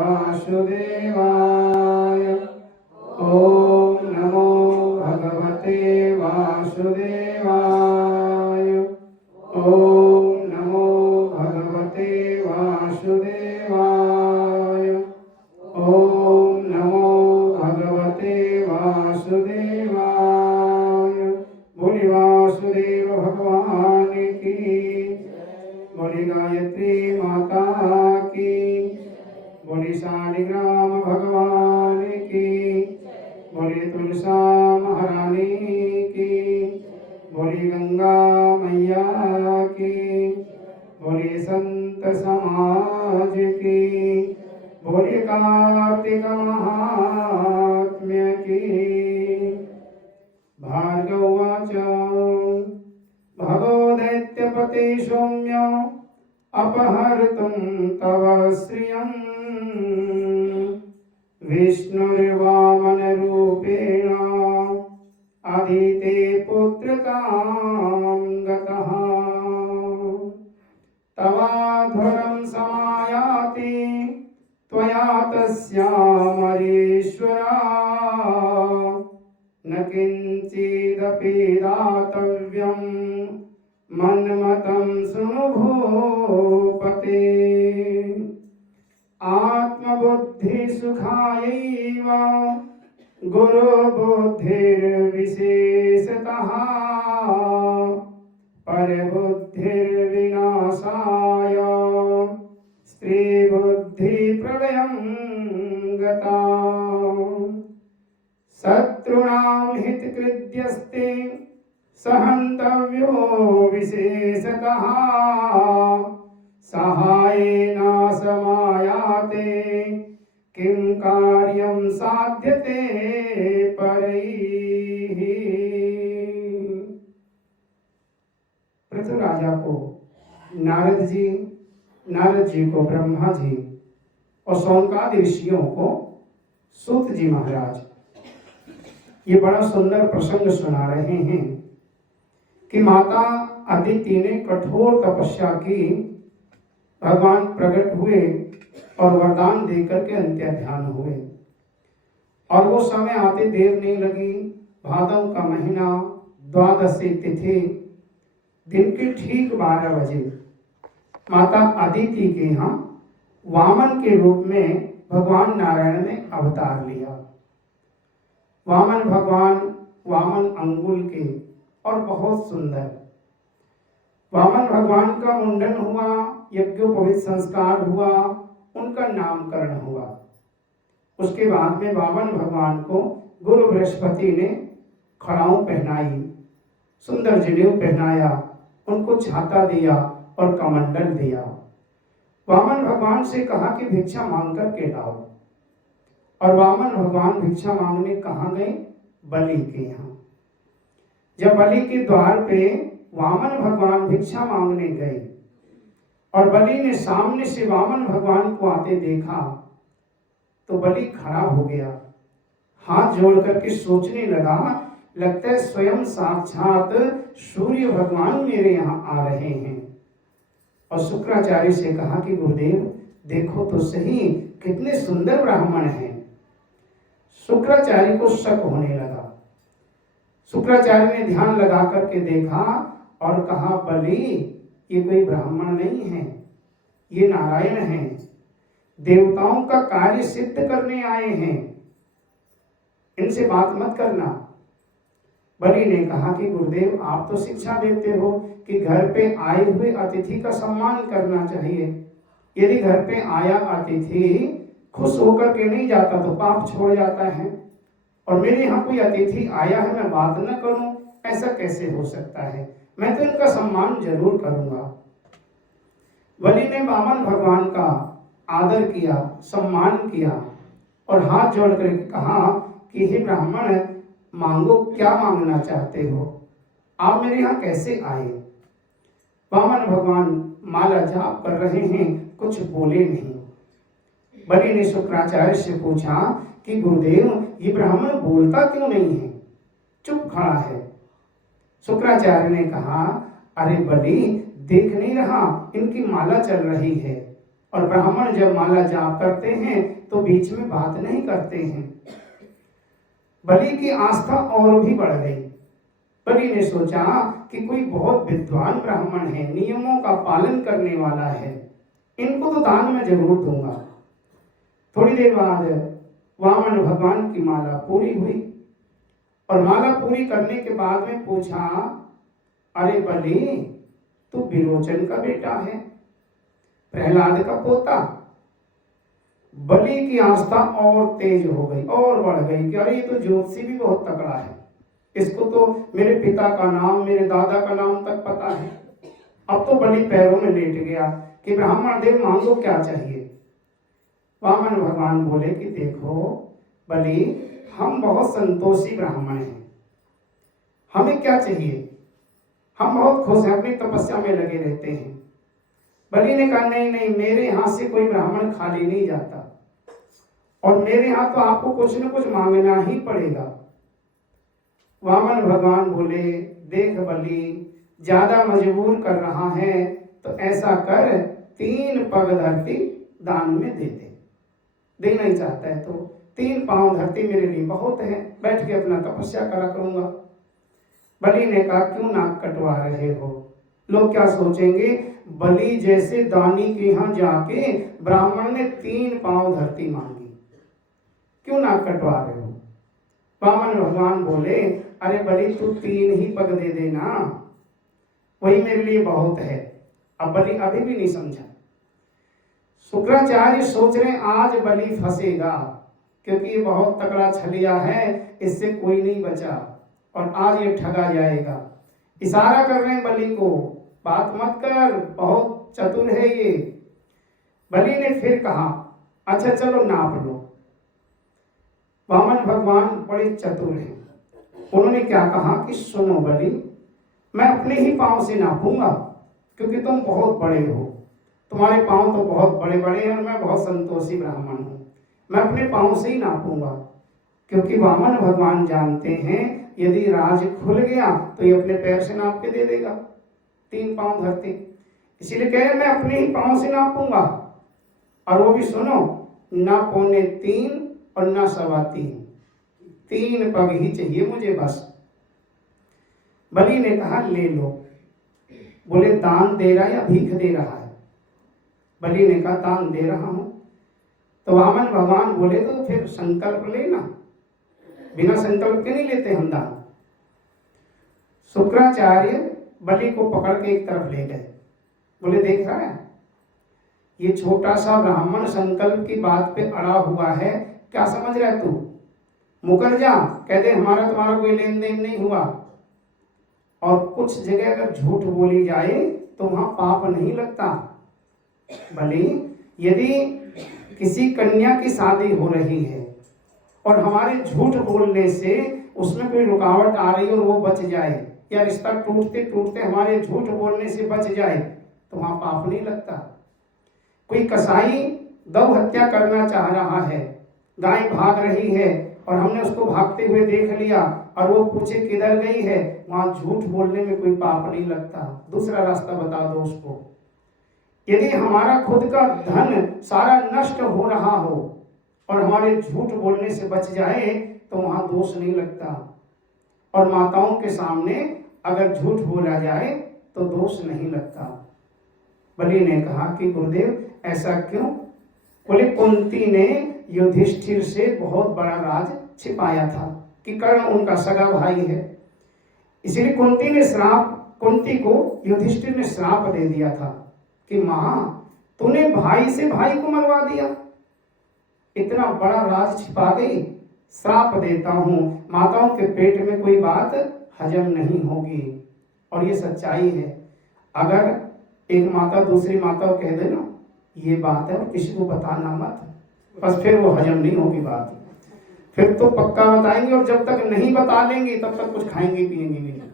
वासुदेवाय। ओम नमो भगवते वासुदेवाय। ओम नमो भगवते वासुदेवाय। ओम नमो भगवते वासुदेवाय। बोले वासुदेव भगवान की, बोले गायत्री माता की, बोले शालिग्राम भगवान की, बोले तुलसा महारानी की, बोले गंगा मैया की, बोले संत समाज की, बोले कार्तिक महात्म्य की। भार्गवाच भगो दैत्यपते सौम्य अपहर्तुं तव श्रियं विष्णुर्वामनरूपेण आदिते पुत्रकां गतः। तवाध्वरं समायाति त्वया तस्यामरेश्वरा न किञ्चिदपि दातव्यं मन्मतं शृणु भूपते। आत्मबुद्धिसुखायैव गुरुबुद्धिर्विशेषतः परबुद्धिर्विनाशाय स्त्रीबुद्धिप्रलयं गता। शत्रूणां हितकृत्यस्ते सहन्तव्यो विशेषतः सहायेन समायाते किं कार्यं साध्यते परैः। पृथु राजा को नारद जी को ब्रह्मा जी और सौनकादि ऋषियों को सूत जी महाराज ये बड़ा सुंदर प्रसंग सुना रहे हैं कि माता अदिति ने कठोर तपस्या की, भगवान प्रकट हुए और वरदान देकर के अंत्य ध्यान हुए। और वो समय आते देर नहीं लगी। भादव का महीना, द्वादशी तिथि, दिन के ठीक 12 बजे माता अदिति के यहाँ वामन के रूप में भगवान नारायण ने अवतार लिया। वामन भगवान वामन अंगुल के और बहुत सुंदर। वामन भगवान का मुंडन हुआ, यज्ञोपवीत संस्कार हुआ, उनका नामकरण हुआ। उसके बाद में वामन भगवान को गुरु बृहस्पति ने खड़ाऊ पहनाई, सुंदर जनेऊ पहनाया, उनको छाता दिया और कमंडल दिया। वामन भगवान से कहा कि भिक्षा मांग कर के लाओ। और वामन भगवान भिक्षा मांगने कहाँ गए? बलि के यहाँ। जब बलि के द्वार पे वामन भगवान भिक्षा मांगने गए और बलि ने सामने से वामन भगवान को आते देखा तो बलि खड़ा हो गया, हाथ जोड़ करके सोचने लगा, लगता है स्वयं साक्षात सूर्य भगवान मेरे यहाँ आ रहे हैं। और शुक्राचार्य से कहा कि गुरुदेव देखो तो सही, कितने सुंदर ब्राह्मण हैं। शुक्राचार्य को शक होने लगा। शुक्राचार्य ने ध्यान लगा करके देखा और कहा, बलि ये कोई ब्राह्मण नहीं है, ये नारायण हैं, देवताओं का कार्य सिद्ध करने आए हैं, इनसे बात मत करना। बलि ने कहा कि गुरुदेव आप तो शिक्षा देते हो कि घर पे आए हुए अतिथि का सम्मान करना चाहिए। यदि घर पे आया अतिथि खुश होकर के नहीं जाता तो पाप छोड़ जाता है, और मेरे यहाँ कोई अतिथि आया है मैं बात न करूं, ऐसा कैसे हो सकता है? मैं तो इनका सम्मान जरूर करूंगा। बलि ने वामन भगवान का आदर किया, सम्मान किया और हाथ जोड़ कर कहा कि हे ब्राह्मण, मांगो, क्या मांगना चाहते हो? आप मेरे यहाँ कैसे आए? वामन भगवान माला जाप कर रहे हैं, कुछ बोले नहीं। बलि ने शुक्राचार्य से पूछा कि गुरुदेव ये ब्राह्मण बोलता क्यों नहीं है, चुप खड़ा है। शुक्राचार्य ने कहा, अरे बलि देख नहीं रहा, इनकी माला चल रही है, और ब्राह्मण जब माला जाप करते हैं तो बीच में बात नहीं करते हैं। बलि की आस्था और भी बढ़ गई। बलि ने सोचा कि कोई बहुत विद्वान ब्राह्मण है, नियमों का पालन करने वाला है, इनको तो दान में जरूर दूंगा। थोड़ी देर बाद वामन भगवान की माला पूरी हुई और माला पूरी करने के बाद में पूछा, अरे बलि, तू विरोचन का बेटा है, प्रहलाद का पोता। बलि की आस्था और तेज हो गई और बढ़ गई कि अरे ये तो ज्योतिषी भी बहुत तगड़ा है, इसको तो मेरे पिता का नाम, मेरे दादा का नाम तक पता है। अब तो बलि पैरों में लेट गया कि ब्राह्मण देव मांगो क्या चाहिए। वामन भगवान बोले कि देखो बलि, हम बहुत संतोषी ब्राह्मण हैं, हमें क्या चाहिए, हम बहुत खुश हैं, अपनी तपस्या में लगे रहते हैं। बलि ने कहा नहीं नहीं, मेरे यहाँ से कोई ब्राह्मण खाली नहीं जाता और मेरे यहाँ तो आपको कुछ न कुछ मांगना ही पड़ेगा। वामन भगवान बोले, देख बलि, ज्यादा मजबूर कर रहा है तो ऐसा कर, 3 पग धरती दान में दे दे। देना ही चाहता है तो 3 पांव धरती मेरे लिए बहुत है, बैठ के अपना तपस्या करा करूंगा। बलि ने कहा, क्यों नाक कटवा रहे हो, लोग क्या सोचेंगे। बलि जैसे दानी के यहाँ जाके ब्राह्मण ने 3 पांव धरती मांगी, क्यों नाक कटवा रहे हो। वामन भगवान बोले, अरे बलि, तू 3 ही पग दे देना, वही मेरे लिए बहुत है। अब बलि अभी भी नहीं समझा। शुक्राचार्य सोच रहे आज बलि फंसेगा, क्योंकि ये बहुत तगड़ा छलिया है, इससे कोई नहीं बचा और आज ये ठगा जाएगा। इशारा कर रहे हैं बलि को, बात मत कर, बहुत चतुर है ये। बलि ने फिर कहा, अच्छा चलो नाप लो। वामन भगवान बड़े चतुर हैं, उन्होंने क्या कहा कि सुनो बलि, मैं अपने ही पांव से नापूंगा, क्योंकि तुम बहुत बड़े हो, तुम्हारे पांव तो बहुत बड़े बड़े हैं और मैं बहुत संतोषी ब्राह्मण हूं, मैं अपने पांव से ही नापूंगा। क्योंकि वामन भगवान जानते हैं यदि राज खुल गया तो ये अपने पैर से नाप के दे देगा 3 पांव धरती, इसीलिए कह रहे मैं अपने ही पांव से नापूंगा। और वो भी सुनो, ना 3.25 और ना 3.25, 3 पग ही चाहिए मुझे बस। बलि ने कहा ले लो। बोले दान दे रहा या भीख दे रहा है। बलि ने कहा दान दे रहा हूं। तो वामन भगवान बोले तो फिर संकल्प लेना, बिना संकल्प के नहीं लेते हम दान। शुक्राचार्य बलि को पकड़ के एक तरफ ले गए, बोले देख रहा है ये छोटा सा ब्राह्मण संकल्प की बात पे अड़ा हुआ है, क्या समझ रहा है तू, मुकर जा, कह दे हमारा तुम्हारा कोई लेन देन नहीं हुआ। और कुछ जगह अगर झूठ बोली जाए तो वहां पाप नहीं लगता। भले यदि किसी कन्या की शादी हो रही है और हमारे झूठ बोलने से उसमें कोई रुकावट आ रही है और वो बच जाए, या रिश्ता टूटते टूटते हमारे झूठ बोलने से बच जाए, तो वहां पाप नहीं लगता। कोई कसाई गौ हत्या करना चाह रहा है, गाय भाग रही है और हमने उसको भागते हुए देख लिया और वो पूछे किधर गई है, वहां झूठ बोलने में कोई पाप नहीं लगता, दूसरा रास्ता बता दो उसको। यदि हमारा खुद का धन सारा नष्ट हो रहा हो और हमारे झूठ बोलने से बच जाए तो वहां दोष नहीं लगता। और माताओं के सामने अगर झूठ बोला जाए तो दोष नहीं लगता। बलि ने कहा कि गुरुदेव ऐसा क्यों। बोले कुंती ने युधिष्ठिर से बहुत बड़ा राज छिपाया था कि कर्ण उनका सगा भाई है, इसलिए कुंती को युधिष्ठिर ने श्राप दे दिया था कि मां तूने भाई से भाई को मरवा दिया, इतना बड़ा राज छिपा गई, श्राप देता हूं, माताओं के पेट में कोई बात हजम नहीं होगी। और ये सच्चाई है, अगर एक माता दूसरी माता को कह दे ना ये बात है और किसी को बताना मत, बस फिर वो हजम नहीं होगी बात, फिर तो पक्का बताएंगे और जब तक नहीं बता लेंगे तब तक कुछ खाएंगे पिएंगे भी नहीं,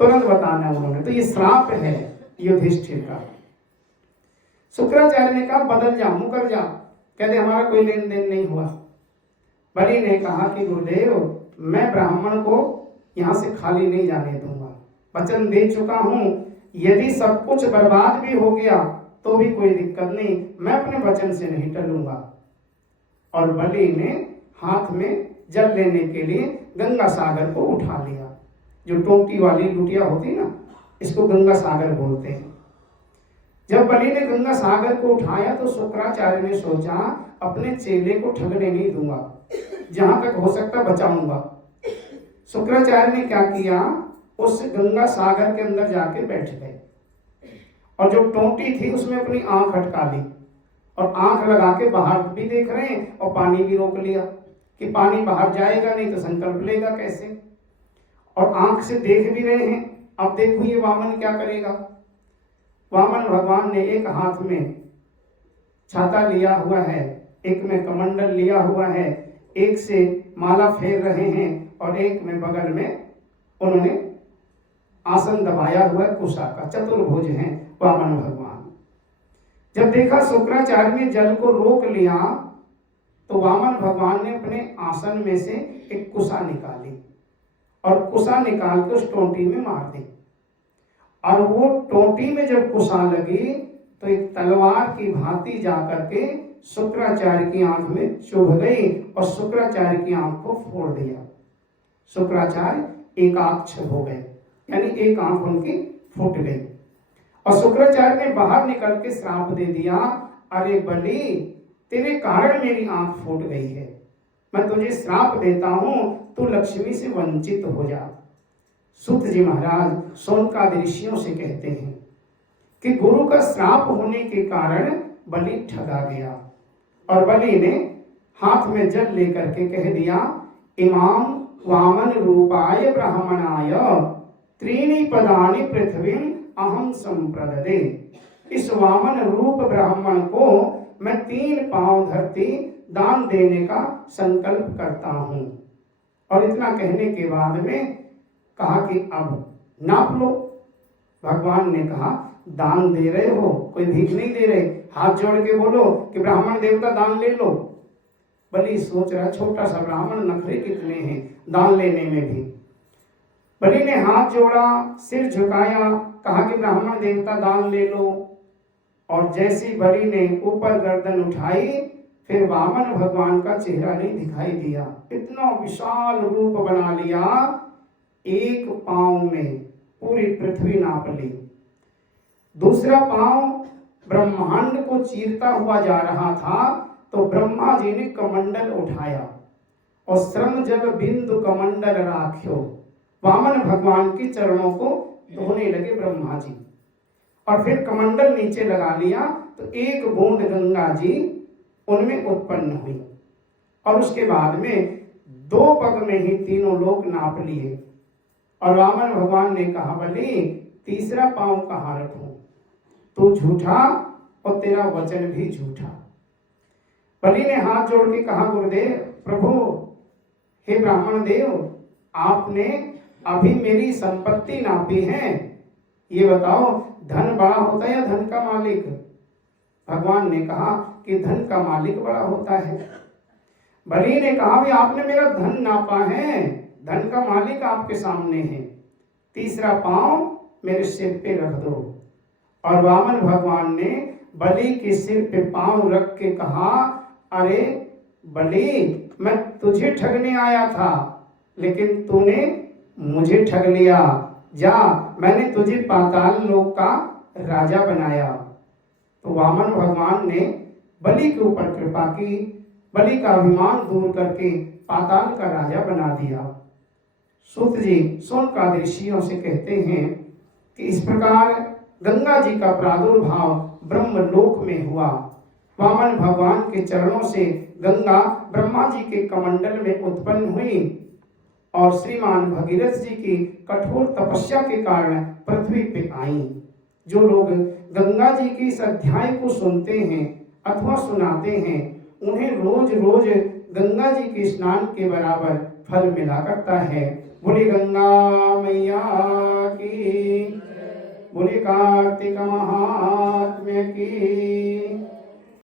तुरंत बताना है उन्होंने। तो ये श्राप है युधिष्ठिर का। शुक्राचार्य ने कहा बदल जा, मुकर जा, कहते हमारा कोई लेन देन नहीं हुआ। बलि ने कहा कि गुरुदेव मैं ब्राह्मण को यहां से खाली नहीं जाने दूंगा, वचन दे चुका हूं, यदि सब कुछ बर्बाद भी हो गया तो भी कोई दिक्कत नहीं, मैं अपने वचन से नहीं टलूंगा। और बलि ने हाथ में जल लेने के लिए गंगा सागर को उठा लिया। जो टोंटी वाली लुटिया होती ना, इसको गंगा सागर बोलते हैं। जब बलि ने गंगा सागर को उठाया तो शुक्राचार्य ने सोचा अपने चेले को ठगने नहीं दूंगा, जहां तक हो सकता बचाऊंगा। शुक्राचार्य ने क्या किया, उस गंगा सागर के अंदर जाके बैठ गए और जो टोंटी थी उसमें अपनी आंख अटका ली और आंख लगा के बाहर भी देख रहे हैं और पानी भी रोक लिया कि पानी बाहर जाएगा नहीं तो संकल्प लेगा कैसे। और आंख से देख भी रहे हैं। अब देखो ये वामन क्या करेगा। वामन भगवान ने एक हाथ में छाता लिया हुआ है, एक में कमंडल लिया हुआ है, एक से माला फेर रहे हैं और एक में बगल में उन्होंने आसन दबाया हुआ है कुशा का। चतुर्भुज हैं वामन भगवान। जब देखा शुक्राचार्य ने जल को रोक लिया तो वामन भगवान ने अपने आसन में से एक कुशा निकाली और कुशा निकाल के उस टोंटी में मार दी। और वो टोंटी में जब कुशा लगी तो एक तलवार की भांति जाकर के शुक्राचार्य की आंख में चुभ गई और शुक्राचार्य की आंख को फोड़ दिया। शुक्राचार्य एकाक्ष हो गए, यानी एक आंख उनकी फूट गई। और शुक्राचार्य ने बाहर निकल के श्राप दे दिया, अरे बलि तेरे कारण मेरी आंख फूट गई है, मैं तुझे श्राप देता हूं, तू लक्ष्मी से वंचित हो जा। सूत जी महाराज शौनकादि ऋषियों से कहते हैं कि गुरु का श्राप होने के कारण बलि ठगा गया। और बलि ने हाथ में जल लेकर के कह दिया, इमाम वामन रूपाय ब्राह्मणाय त्रीणि पदानि पृथ्वीं अहम संप्रददे। इस वामन रूप ब्राह्मण को मैं 3 पांव धरती दान देने का संकल्प करता हूं। और इतना कहने के बाद में कहा कि अब नाप लो। भगवान ने कहा दान दे रहे हो, कोई भीख नहीं दे रहे, हाथ जोड़ के बोलो कि ब्राह्मण देवता दान ले लो। बलि सोच रहा छोटा सा ब्राह्मण, नखरे कितने हैं दान लेने में भी। बलि ने हाथ जोड़ा, सिर झुकाया, कहा कि ब्राह्मण देवता दान ले लो। और जैसी बलि ने ऊपर गर्दन उठाई फिर वामन भगवान का चेहरा नहीं दिखाई दिया, इतना विशाल रूप बना लिया, एक पांव में पूरी पृथ्वी नाप ली। दूसरा पांव ब्रह्मांड को चीरता हुआ जा रहा था तो ब्रह्मा जी ने कमंडल उठाया और श्रम जल बिंदु कमंडल राख्यो, वामन भगवान के चरणों को धोने लगे ब्रह्मा जी। और फिर कमंडल नीचे लगा लिया तो एक बूंद गंगा जी उनमें उत्पन्न हुई। और उसके बाद में 2 पग में ही तीनों लोग नाप लिए। और वामन भगवान ने कहा, बलि तीसरा पांव कहाँ रखूं, तू झूठा और तेरा वचन भी झूठा। बलि ने हाथ जोड़ के कहा, गुरुदेव प्रभु, हे ब्राह्मण देव, आपने अभी मेरी संपत्ति नापी है, ये बताओ धन बड़ा होता है या धन का मालिक। भगवान ने कहा कि धन का मालिक बड़ा होता है। बलि ने कहा, भी आपने मेरा धन नापा है, धन का मालिक आपके सामने है, तीसरा पांव मेरे सिर पे रख दो। और वामन भगवान ने बलि के सिर पे पांव रख के कहा, अरे बलि, मैं तुझे ठगने आया था लेकिन तूने मुझे ठग लिया, जा, मैंने तुझे पाताल लोक का राजा बनाया। तो वामन भगवान ने बलि के ऊपर कृपा की, बलि का अभिमान दूर करके पाताल का राजा बना दिया। सूत जी शौनकादि ऋषियों से कहते हैं कि इस प्रकार गंगा जी का प्रादुर्भाव ब्रह्मलोक में हुआ। वामन भगवान के चरणों से गंगा ब्रह्मा जी के कमंडल में उत्पन्न हुई और श्रीमान भगीरथ जी की कठोर तपस्या के कारण पृथ्वी पे आई। जो लोग गंगा जी के इस अध्याय को सुनते हैं अथवा सुनाते हैं, उन्हें रोज रोज गंगा जी के स्नान के बराबर फल मिला करता है। बोले गंगा मैया की, बोले कार्तिक महात्म्य की।